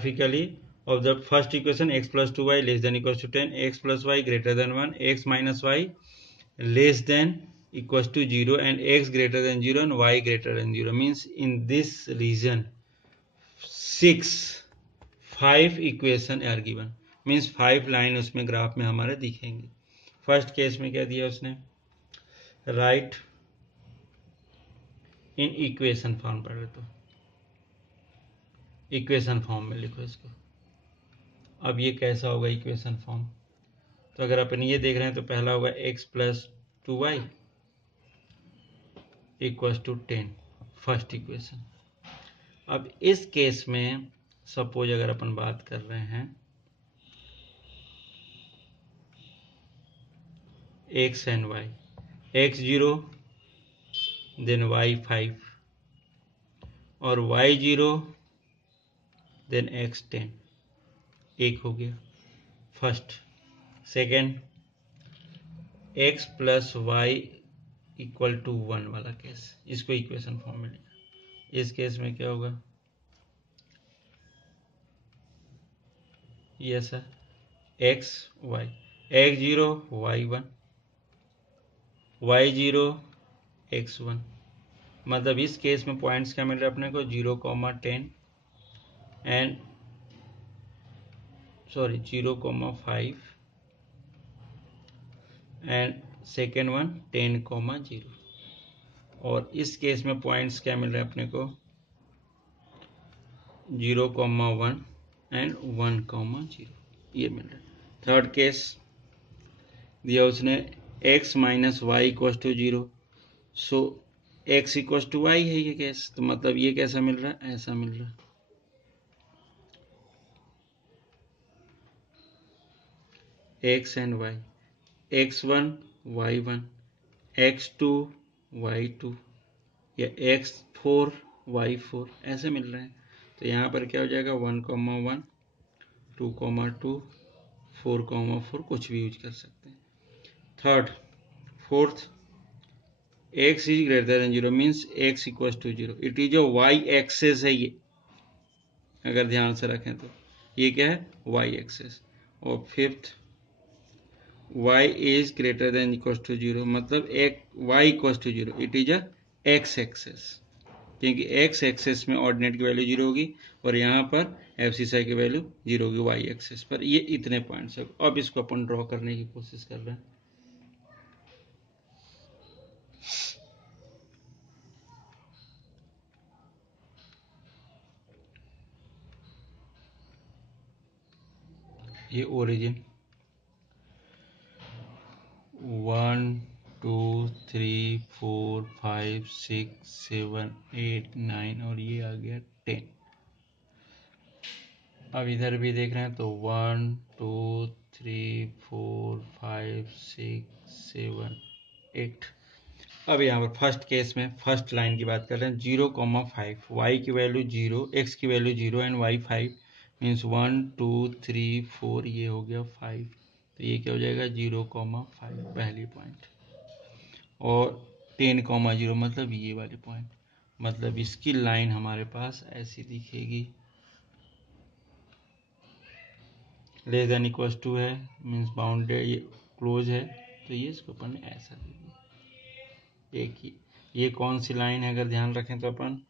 graphically of the first equation x plus 2y less than equals to 10, x plus y greater than 1, x minus y less than equals to 0, and x greater than 0 and y greater than 0. Means in this region 5 equation are given. Means 5 line उसमें graph में हमारे दिखेंगे. First case में क्या दिया उसने, right in equation form. पढ़े तो इक्वेशन फॉर्म में लिखो इसको. अब ये कैसा होगा इक्वेशन फॉर्म, तो अगर अपन ये देख रहे हैं तो पहला होगा x plus 2y equals to 10, first equation. अब इस केस में सपोज अगर अपन बात कर रहे हैं x and y, x 0 then y 5 और y 0 देन x 10. एक हो गया first. Second x plus y equal to 1 वाला केस, इसको इक्वेशन फॉर्म में लिखा. इस केस में क्या होगा, ये sir x y, x 0 y 1 y 0 x 1. मतलब इस केस में पॉइंट्स क्या मिल रहा है अपने को, 0,10 एंड 0,5 एंड सेकेंड वन 10,0. और इस केस में पॉइंट्स क्या मिल रहे हैं अपने को, 0,1 एंड 1,0. ये मिल रहा है. थर्ड केस दिया उसने x minus y equal to 0. So x equal to y है ये केस. तो मतलब ये कैसा मिल रहा है, ऐसा मिल रहा है. x and y, x1 y1 x2 y2 या x4 y4 ऐसे मिल रहे हैं. तो यहाँ पर क्या हो जाएगा 1,1 2,2 4,4 कुछ भी यूज कर सकते हैं. Fourth x is greater than 0 means x equal to 0. It is जो y एक्सेस है ये, अगर ध्यान से रखें तो ये क्या है y एक्सेस. और fifth y is greater than equal to 0, मतलब y equal to 0. It is a x axis, क्योंकि x एक्सेस में ऑर्डिनेट की वैल्यू 0 होगी और यहाँ पर एफसीसाई की वैल्यू 0 होगी y एक्सेस पर. ये इतने पॉइंट्स है. अब इसको अपन ड्रॉ करने की कोशिश कर रहे हैं. ये ओरिजिन 1 2 3 4 5 6 7 8 9 और ये आ गया 10. अब इधर भी देख रहे हैं तो 1 2 3 4 5 6 7 8. अब यहाँ पर फर्स्ट केस में फर्स्ट लाइन की बात कर रहे हैं 0,5, y की वैल्यू 0, x की वैल्यू 0 एंड y 5 मीन्स 1 2 3 4 ये हो गया 5. तो ये क्या हो जाएगा 0,5 पहली पॉइंट. और 10,0 मतलब ये वाली पॉइंट. मतलब इसकी लाइन हमारे पास ऐसी दिखेगी, लेस देन इक्वल टू है मीन्स बाउंडेड, ये क्लोज है. तो ये इसको अपन ने ऐसा दे दिया. एक ही ये कौन सी लाइन है, अगर ध्यान रखें तो अपन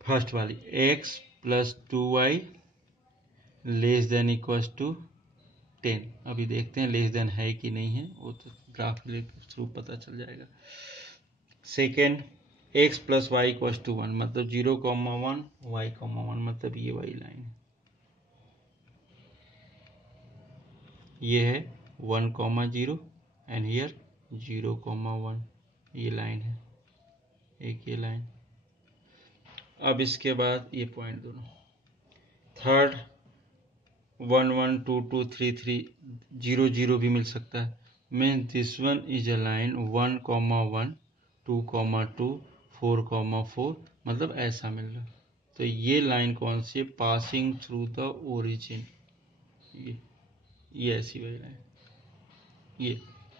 फर्स्ट वाली x plus 2y less than equal to 10. अभी देखते हैं लेस देन है कि नहीं है, वो तो ग्राफ के थ्रू पता चल जाएगा. Second x plus y equal to 1, मतलब 0,1 y,1 मतलब ये वाली लाइन है. ये है 1,0 एंड हियर 0,1 ये लाइन है, एक ये लाइन. अब इसके बाद ये पॉइंट दोनों. थर्ड 1 1 2 2 3 3 0 0 भी मिल सकता है. Means this one is a line 1,1 2,2 4,4 मतलब ऐसा मिल रहा है. तो ये लाइन कौन सी है, पासिंग थ्रू द ओरिजिन. ये ऐसी वाली लाइन.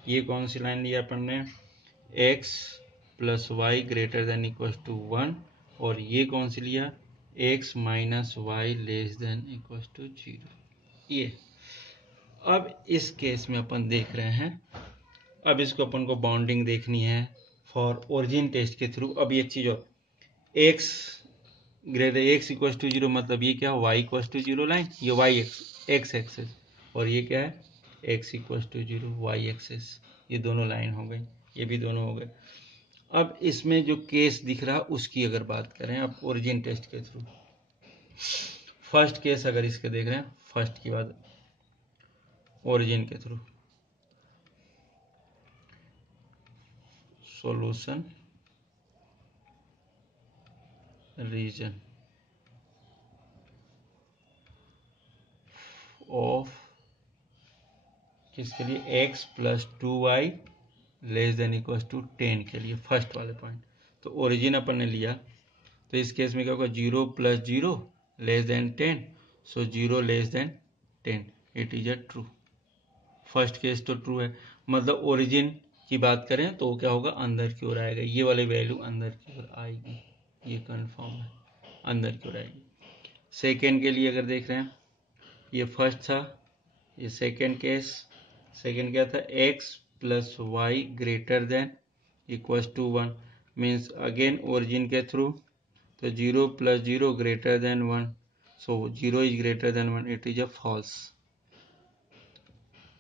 ये कौन सी लाइन लिया अपन ने, x plus y greater than equal to 1. और ये कौन सी लिया, x minus y less than equal to 0। ये अब इस केस में अपन देख रहे हैं, अब इसको अपन को बाउंडिंग देखनी है फॉर ओरिजिन टेस्ट के थ्रू। अब ये चीज और x greater x equal to 0 मतलब ये क्या, y इक्वल टू 0 लाइन, ये y x एक्सेस, और ये क्या है x equal to 0 y axis, ये दोनों लाइन हो गई, ये भी दोनों हो गए। अब इसमें जो केस दिख रहा उसकी अगर बात करें अब ओरिजिन टेस्ट के थ्रू, फर्स्ट केस अगर इसके देख रहे हैं, फर्स्ट की बात ओरिजिन के थ्रू, सॉल्यूशन रीजन ऑफ किसके लिए, x plus 2y less than equal to 10 के लिए, फर्स्ट वाले पॉइंट। तो ओरिजिन अपन ने लिया, तो इस केस में क्या होगा, 0 plus 0 less than 10, so 0 less than 10, it is a true. First case तो ट्रू है, मतलब ओरिजिन की बात करें तो क्या होगा, अंदर की ओर आएगा, ये वाली वैल्यू अंदर की ओर आएगी, ये कंफर्म है, अंदर की ओर आएगी। सेकेंड के लिए अगर देख रहे हैं, ये फर्स्ट था, ये सेकेंड केस, सेकेंड क्या था, x plus y greater than equal to 1, means again origin के थ्रू, तो 0 plus 0 greater than 1, so 0 is greater than 1, it is a false.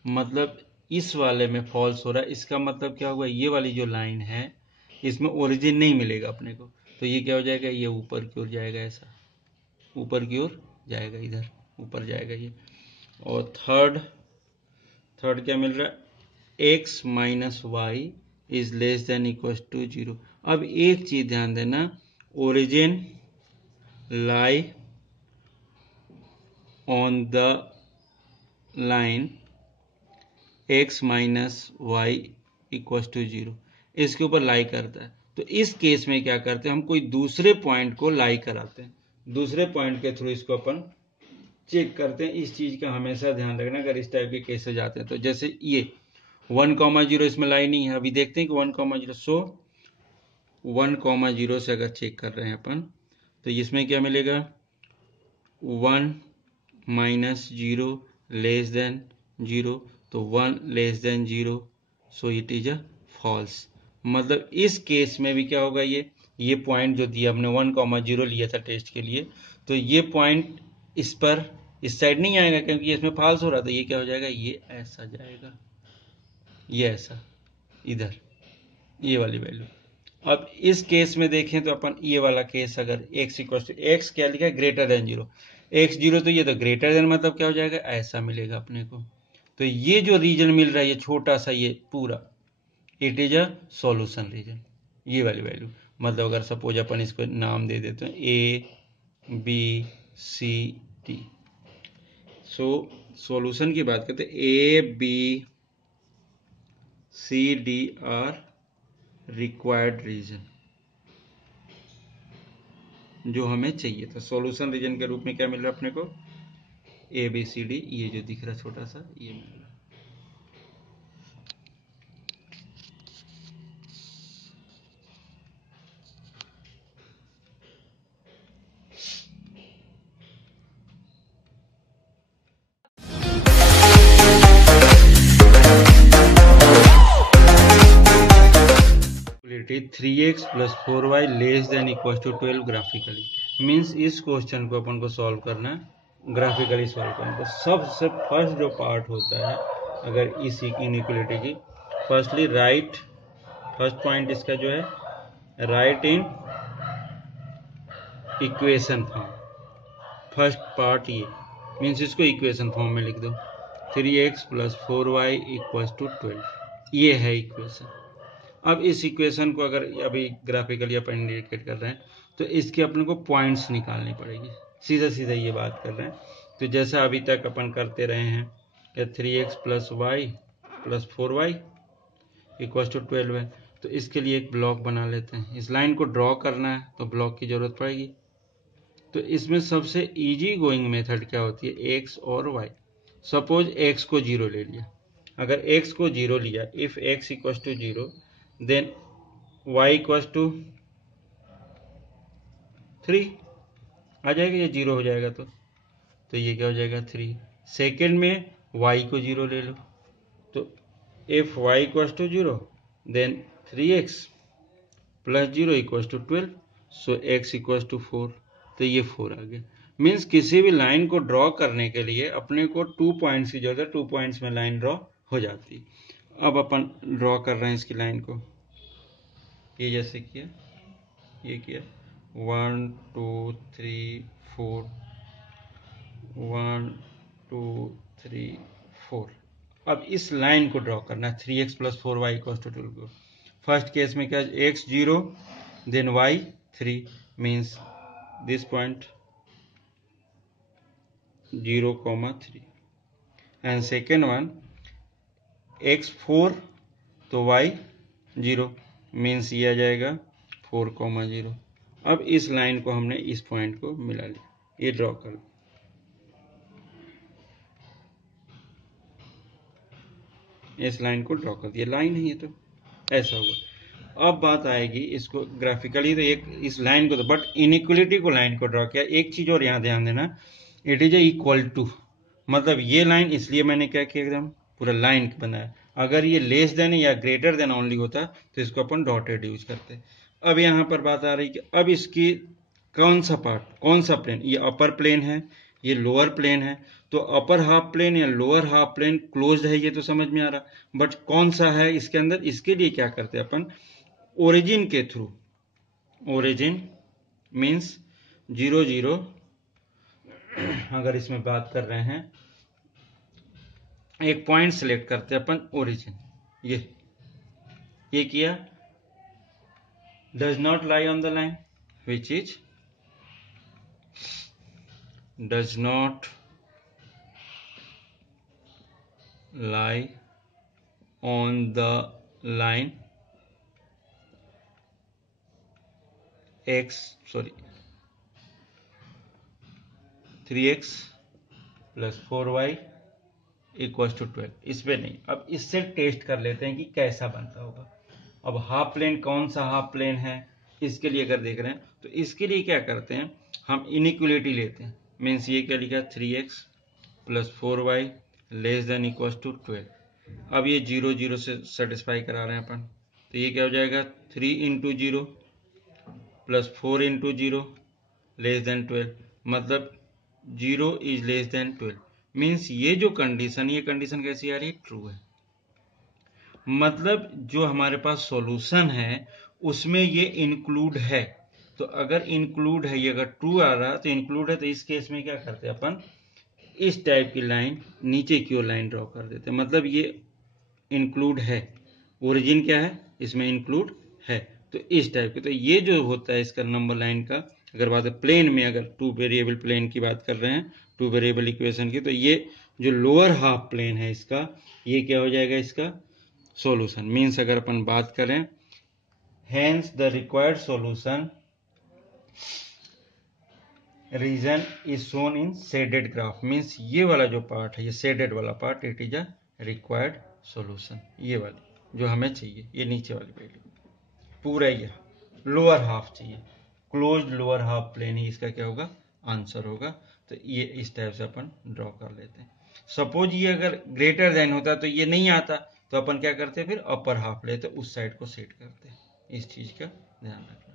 मतलब इस वाले में फॉल्स हो रहा है, इसका मतलब क्या होगा, ये वाली जो लाइन है इसमें ओरिजिन नहीं मिलेगा अपने को, तो ये क्या हो जाएगा, ये ऊपर की ओर जाएगा, ऐसा ऊपर की ओर जाएगा, इधर ऊपर जाएगा ये। और थर्ड क्या मिल रहा है, x minus y is less than equal to 0। अब एक चीज ध्यान देना, origin lie on the line x minus y equal to 0, इसके ऊपर लाई करता है। तो इस केस में क्या करते हैं, हम कोई दूसरे पॉइंट को लाई कराते हैं, दूसरे पॉइंट के थ्रू इसको अपन चेक करते हैं। इस चीज का हमेशा ध्यान रखना अगर इस टाइप के केसेस आते हैं तो। जैसे ये 1,0 इसमें लाई नहीं है, अभी देखते हैं कि 1,0, सो 1,0 से अगर चेक कर रहे हैं अपन तो इसमें क्या मिलेगा, 1 माइनस 0 लेस देन 0, तो 1 less than 0, so it is a false. मतलब इस केस में भी क्या होगा, ये पॉइंट जो दिया हमने 1,0 लिया था टेस्ट के लिए, तो ये पॉइंट इस पर इस साइड नहीं आएगा क्योंकि इसमें फॉल्स हो रहा था, ये क्या हो जाएगा, ये ऐसा जाएगा, ये ऐसा इधर, ये वाली वैल्यू। अब इस केस में देखें तो अपन ये वाला केस अगर x इक्वल टू एक्स क्या लिखा है, ग्रेटर देन 0, x 0, तो ये तो ग्रेटर देन मतलब क्या हो जाएगा, ऐसा मिलेगा अपने को। तो ये जो रीजन मिल रहा है, ये छोटा सा, ये पूरा, it is a solution region, ये वाली वैल्यू। मतलब अगर सपोज अपन इसको नाम दे देते हैं A B C D, so solution की बात करते हैं, A B C D are required region जो हमें चाहिए था। सॉल्यूशन रीजन के रूप में क्या मिल रहा है अपने को, ABCD, ये जो दिख रहा है छोटा सा, ये मिल रहा है। Equality 3x plus 4y less than equal to 12 graphically, means इस क्वेश्चन को अपन को सॉल्व करना है, ग्राफिकली सॉल्व करना है। तो सबसे फर्स्ट जो पार्ट होता है अगर इस इनइक्वलिटी की, फर्स्टली राइट, फर्स्ट पॉइंट इसका जो है, right in equation form, first part ये, मीन्स इसको इक्वेशन फॉर्म में लिख दो, 3x plus 4y equal to 12, ये है इक्वेशन। अब इस इक्वेशन को अगर अभी ग्राफिकली अपन इंडिकेट कर रहे हैं तो इसके अपने को पॉइंट्स निकालनी पड़ेगी, सीधा सीधा ये बात कर रहे हैं। तो जैसा अभी तक अपन करते रहे हैं कि 3x plus y plus 4y equal to 12 है, तो इसके लिए एक ब्लॉक बना लेते हैं। इस लाइन को ड्रॉ करना है तो ब्लॉक की जरूरत पड़ेगी। तो इसमें सबसे इजी गोइंग मेथड क्या होती है, x और y। सपोज x को 0 ले लिया, अगर x को 0 लिया, if x equal to 0 then y equal to 3, आ जाएगा, ये 0 हो जाएगा तो ये क्या हो जाएगा 3। सेकेंड में y को 0 ले लो, तो if y equals to 0 then 3x plus 0 equals to 12, so x equals to 4, तो ये 4 आ गया। मीन्स किसी भी लाइन को ड्रॉ करने के लिए अपने को 2 पॉइंट्स की जरूरत है, 2 पॉइंट्स में लाइन ड्रॉ हो जाती है। अब अपन ड्रॉ कर रहे हैं इसकी लाइन को, ये जैसे किया, ये किया 1 2 3 4, 1 2 3 4। अब इस लाइन को ड्रॉ करना है 3x plus 4y equals to 12 को। फर्स्ट केस में क्या, x 0 then y 3, means this point 0,3, and second one x 4 तो y 0, मीन्स ये आ जाएगा 4,0। अब इस लाइन को हमने इस पॉइंट को मिला लिया, ये ड्रॉ कर लो। इस लाइन को ड्रॉ कर दिया, लाइन है ये, तो ऐसा हुआ। अब बात आएगी इसको ग्राफिकली, तो एक इस लाइन को, तो बट इनइक्वलिटी को लाइन को ड्रॉ किया। एक चीज और यहाँ ध्यान देना, इट इज इक्वल टू, मतलब ये लाइन, इसलिए मैंने क्या किया, एकदम पूरा लाइन बनाया। अगर ये लेस देन या ग्रेटर देन ओनली होता तो इसको अपन डॉटेड यूज करते। अब यहाँ पर बात आ रही कि अब इसकी कौन सा पार्ट, कौन सा प्लेन, ये अपर प्लेन है, ये लोअर प्लेन है, तो अपर हाफ प्लेन या लोअर हाफ प्लेन क्लोज्ड है, ये तो समझ में आ रहा, बट कौन सा है इसके अंदर, इसके लिए क्या करते हैं अपन, ओरिजिन के थ्रू, ओरिजिन मीन्स 0 0, अगर इसमें बात कर रहे हैं एक पॉइंट सिलेक्ट करते हैं अपन ओरिजिन, ये किया, does not lie on the line, which is does not lie on the line 3x plus 4y equals to 12, इस पे नहीं। अब इससे टेस्ट कर लेते हैं कि कैसा बनता होगा। अब हाफ प्लेन, कौन सा हाफ प्लेन है, इसके लिए अगर देख रहे हैं तो इसके लिए क्या करते हैं, हम इनइक्वलिटी लेते हैं। मीन्स ये क्या लिखा, 3x plus 4y less than equals to 12। अब ये 0 0 से सेटिस्फाई करा रहे हैं अपन, तो ये क्या हो जाएगा, 3 into 0 plus 4 into 0 less than 12, मतलब 0 इज लेस देन 12। मीन्स ये जो कंडीशन, ये कंडीशन कैसी आ रही है, ट्रू है। मतलब जो हमारे पास सॉल्यूशन है उसमें ये इंक्लूड है। तो अगर इंक्लूड है, ये अगर ट्रू आ रहा तो इंक्लूड है, तो इस केस में क्या करते हैं अपन, इस टाइप की लाइन नीचे की ओर लाइन ड्रॉ कर देते हैं, मतलब ये इंक्लूड है। ओरिजिन क्या है, इसमें इंक्लूड है, तो इस टाइप के। तो ये जो होता है इसका नंबर लाइन का, अगर बात है प्लेन में, अगर 2 वेरिएबल प्लेन की बात कर रहे हैं, 2 वेरिएबल इक्वेशन की, तो ये जो लोअर हाफ प्लेन है इसका, ये क्या हो जाएगा, इसका सॉल्यूशन। मीन्स अगर अपन बात करें, hence the required solution region is shown in shaded graph. Means ये वाला जो पार्ट है, ये शेडेड वाला part, it is a required solution. ये वाली जो हमें चाहिए, ये नीचे वाली वैल्यू पूरा ये लोअर हाफ चाहिए, क्लोज्ड लोअर हाफ प्लेन ही इसका क्या होगा, आंसर होगा। तो ये इस टाइप से अपन ड्रॉ कर लेते हैं। सपोज ये अगर ग्रेटर देन होता तो ये नहीं आता, तो अपन क्या करते, फिर अपर हाफ लेते, उस साइड को सेट करते। इस चीज का ध्यान रखना।